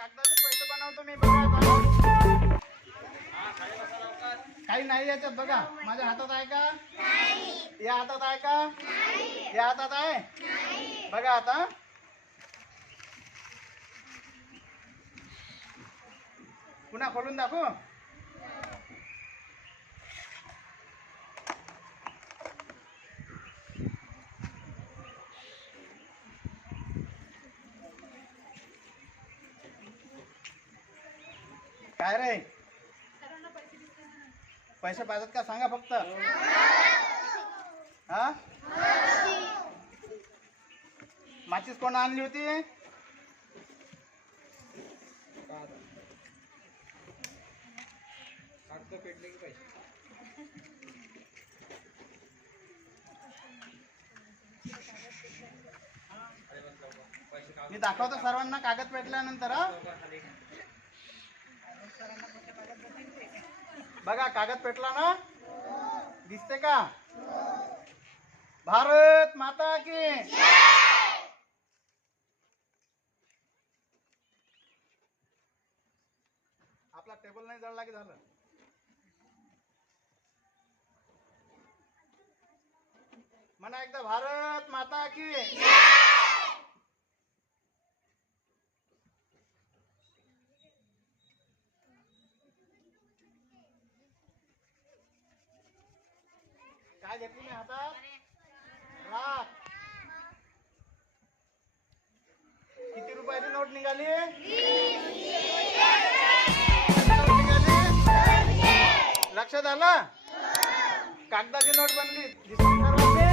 कागदाचे पैसे बनवतो मी बघा. काही नाही याच्यात बघा. माझ्या हातात आहे का? या हातात आहे का? या हातात आहे? बघा आता. पुन्हा खोलून दाखवू. काय रे? पैसे पाहिजेत का? सांगा फक्त. हा? माचीस कोण आणली होती? मी दाखवतो सर्वांना कागद पेटल्यानंतर बघा कागद पेटला ना? दिसते का? भारत माता की आपला टेबल नाही जळला की झालं? म्हणा एकदा भारत माता की काय घेतली नाही हातात राख. किती रुपयाची नोट निघाली? निघाली लक्षात आलं? कागदाची नोट बनली. दिसली